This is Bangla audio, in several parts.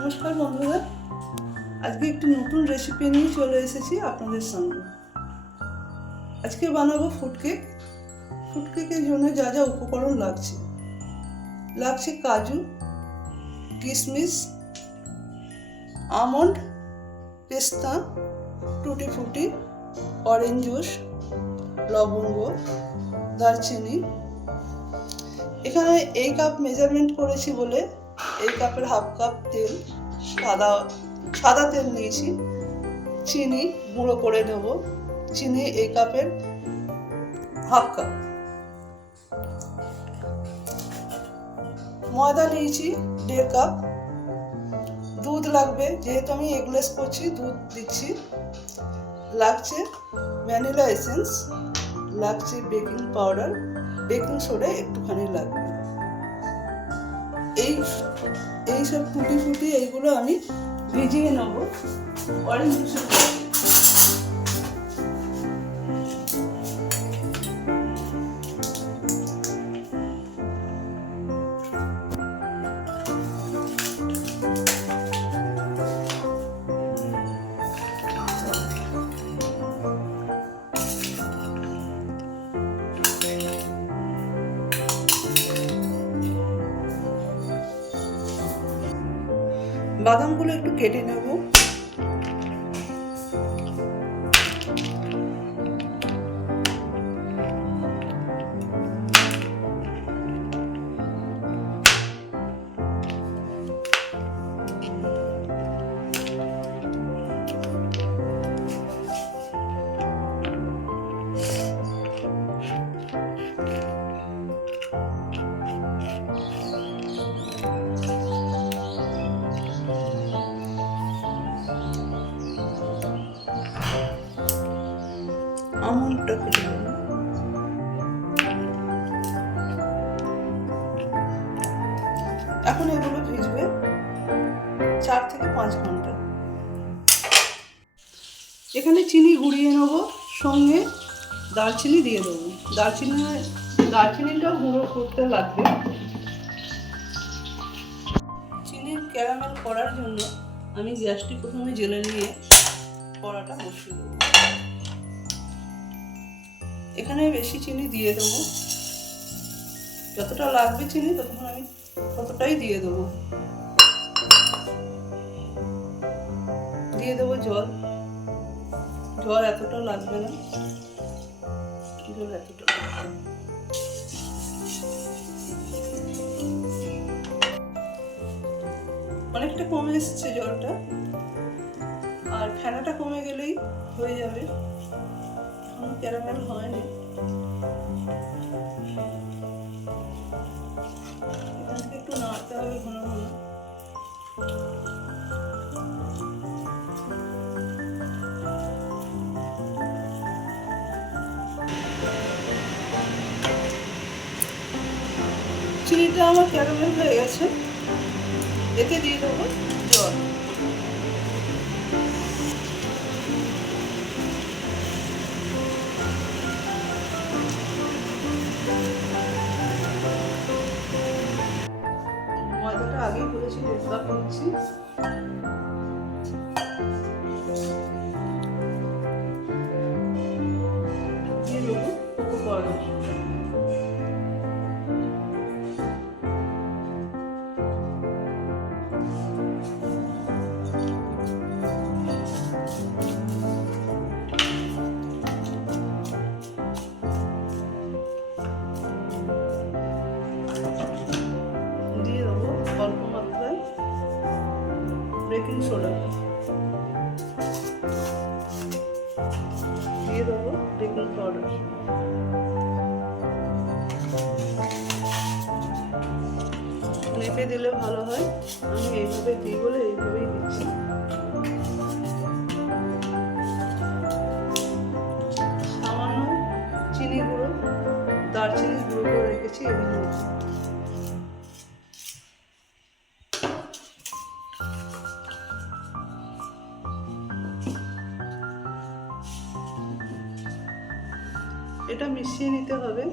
নমস্কার বন্ধুরা, আজকে একটি নতুন রেসিপি নিয়ে চলে এসেছি আপনাদের সঙ্গে। আজকে বানাবো ফুড কেক। ফুড কেকের জন্য যা যা উপকরণ লাগছে কাজু, কিশমিশ, আমন্ড, পেস্তা, টুটি ফুটি, অরেঞ্জ জুস, লবঙ্গ, দারচিনি। এখানে এই কাপ মেজারমেন্ট করেছি বলে এই কাপের হাফ কাপ তেল, সাদা তেল নিয়েছি। চিনি গুঁড়ো করে নেব, চিনি এই কাপের হাফ কাপ। ময়দা নিয়েছি 1.5 কাপ। দুধ লাগবে, যেহেতু আমি এগলেস করছি দুধ দিচ্ছি। লাগছে ভ্যানিলা এসেন্স, লাগছে বেকিং পাউডার, বেকিং সোডা একটুখানি লাগবে। এই সব টুটি ফুটি এইগুলো আমি ভিজিয়ে নেব অরেঞ্জ জুসের মধ্যে। বাদামগুলো একটু কেটে নেব। আমন্ডটা কেটে নেব। এখন এগুলো ভিজবে 4 থেকে 5 ঘন্টা। এখানে চিনি গুঁড়িয়ে নেব, সঙ্গে দারচিনি দিয়ে দেবো। দারচিনিটা গুঁড়ো করতে লাগবে। চিনির ক্যারামেল করার জন্য আমি গ্যাসটি প্রথমে জ্বেলে নিয়ে কড়াটা বসিয়ে দেবো। এখানে বেশি চিনি দিয়ে দেবো, যতটা লাগবে চিনি ততটাই দিয়ে দেবো। দিয়ে দেবো জল এতটা লাগবে না, জল এতটা। অনেকটা কমে এসছে জলটা, আর ফেনাটা কমে গেলেই হয়ে যাবে। এখন ক্যারামেল হয়নি। এখান থেকে একটু নাড়তে হবে ঘন ঘন। চিনিটা আমার ক্যারামেল হয়ে গেছে, এতে দিয়ে দেবো জল। ময়দাটা আগেই বলেছি 1.5 কাপ নিচ্ছি। দিয়ে দেবো কোকো পাউডার। দিয়ে দেবো অল্প মাত্রায় বেকিং সোডা। দিয়ে দেবো বেকিং পাউডার। মেপে দিলে ভালো হয়, আমি এইভাবে দিই বলে এইভাবেই দিচ্ছি। সামান্য চিনি গুঁড়ো, দারচিনি গুঁড়ো করে রেখেছি এর মধ্যে। এটা মিশিয়ে নিতে হবে।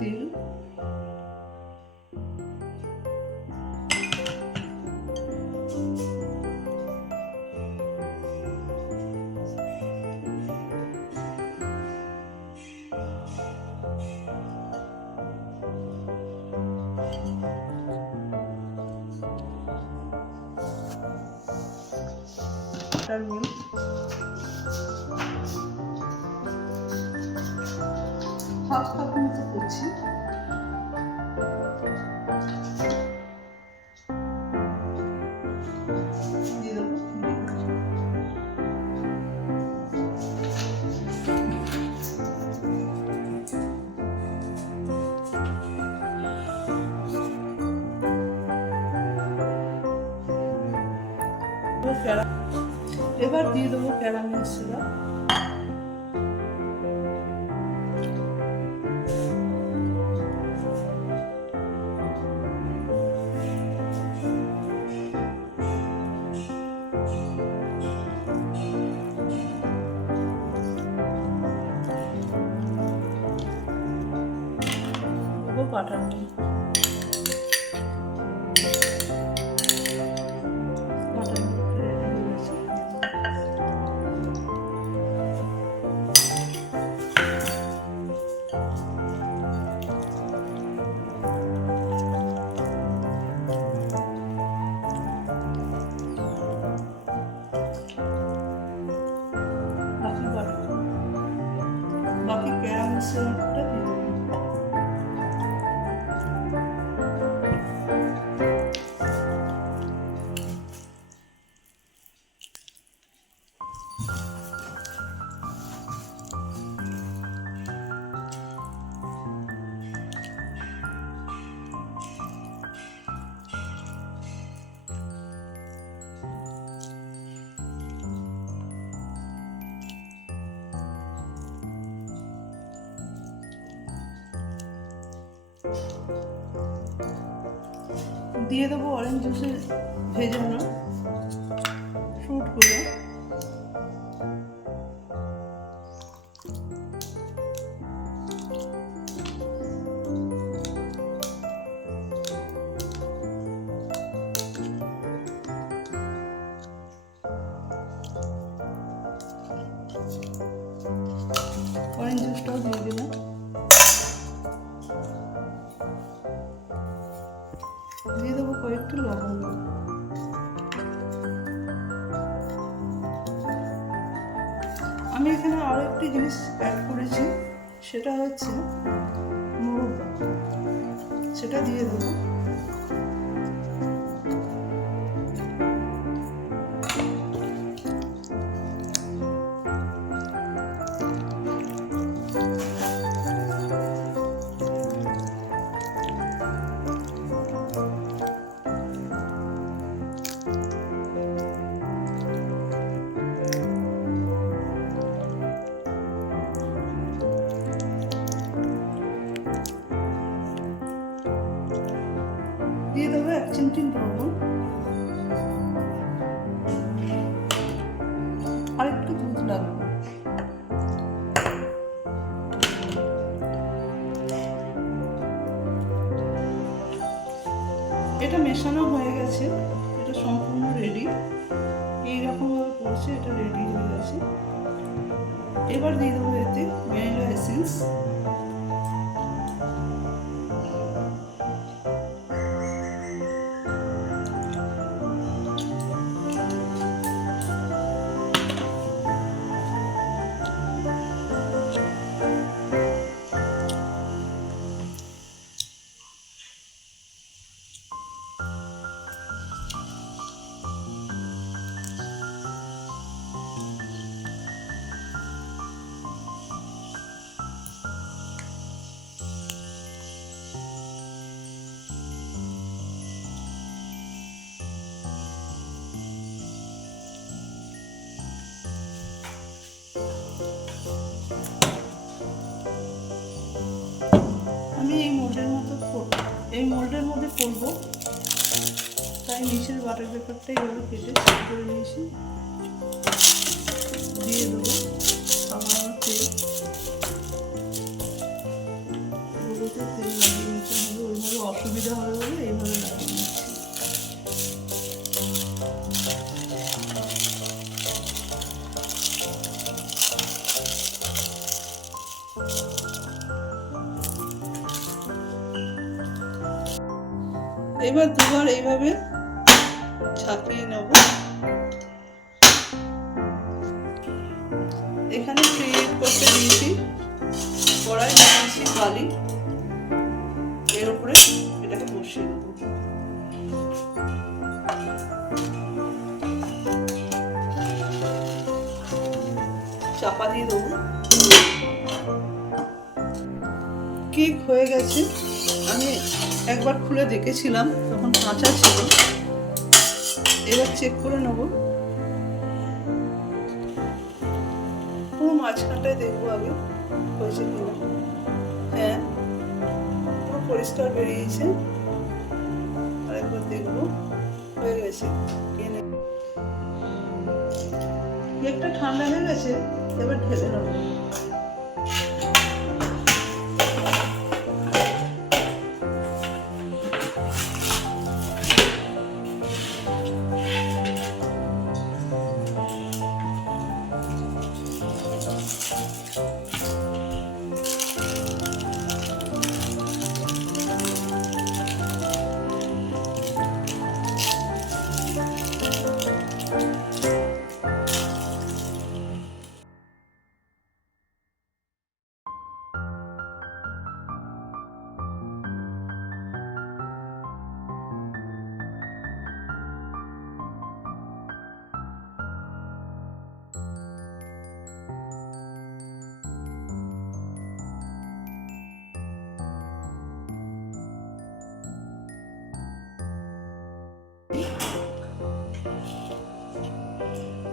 তেল, বাটার মিল্ক, হাফ কাপ মতো করছি। দিয়ে দেবো এবার দিয়ে দেবো caramel syrup. Butter milk, butter milk ready হয়ে গেছে। বাকি ক্যারামেল সিরাপটা দিয়ে দেবো। দিয়ে দেবো অরেঞ্জ জুসে ভেজানো ফ্রুটগুলো। অরেঞ্জ জুসটাও দিয়ে দেবো। দিয়ে দেবো কয়েকটা লবঙ্গ। আমি এখানে আরো একটি জিনিস অ্যাড করেছি, সেটা হচ্ছে মুরব্বা, সেটা দিয়ে দেবো। দিয়ে দেবো 1 চিমটি লবণ আর একটু দুধ লাগবে। এটা মেশানো হয়ে গেছে, এটা সম্পূর্ণ রেডি। এইরকম ভাবে পড়ছে, এটা রেডি হয়ে গেছে। এবার দিয়ে দেবো এতে ভ্যানিলা এসেন্স। এই মোল্ডের মধ্যে করব, তাই নিচের বাটার পেপারটা এভাবে কেটে সেট করে নিয়েছি। দিয়ে দেবো সামান্য তেল, এবার দুবার এইভাবে ছাপিয়ে নেব। এখানে ক্রিয়েট করতে দিয়েছি কড়াই, দিয়েছি বালি, এর উপরে এটাকে বসিয়ে দেবো। চাপা দিয়ে দেবো। কেক হয়ে গেছে। আমি একবার খুলে দেখেছিলাম, তখন কাঁচা ছিল। এবার চেক করে নেব। পুরো মাঝখানটায় দেখবো আগে হয়েছে কিনা। হ্যাঁ, পুরো পরিষ্কার বেরিয়েছে। আরেকবার দেখবো হয়ে গেছে। কেকটা ঠান্ডা হয়ে গেছে, এবার ঢেলে নেবো।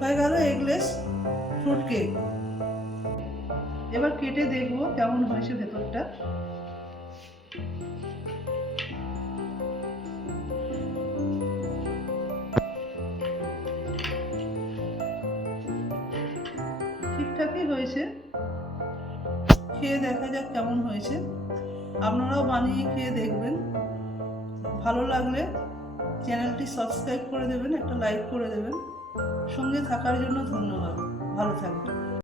হয়ে গেল এগলেস ফ্রুট কেক। এবার কেটে দেখবো কেমন হয়েছে ভেতরটা। ঠিকঠাকই হয়েছে। খেয়ে দেখা যাক কেমন হয়েছে। আপনারাও বানিয়ে খেয়ে দেখবেন। ভালো লাগলে চ্যানেলটি সাবস্ক্রাইব করে দেবেন, একটা লাইক করে দেবেন। সঙ্গে থাকার জন্য ধন্যবাদ। ভালো থাকবেন।